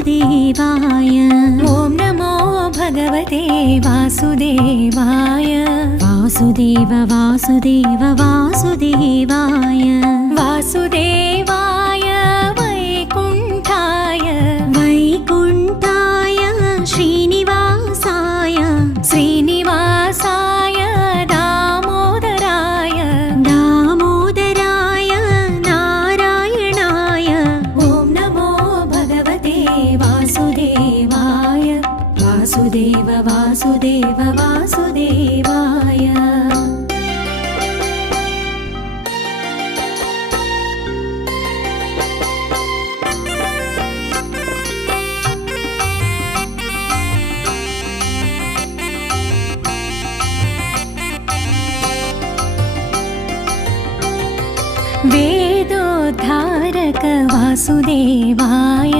वासुदेवाय। ॐ नमो भगवते वासुदेवाय। वासुदेव वासुदेव वासुदेवाय। वासुदेवाय वैकुण्ठाय। वैकुण्ठाय श्रीनिवासाय। श्रीनिवासाय दामोदराय। दामोदराय नारायणाय। ॐ नमो भगवते वासुदेवाय। वासुदेव वासुदेव वासुदेवाय। वेदोद्धारक वासुदेवाय।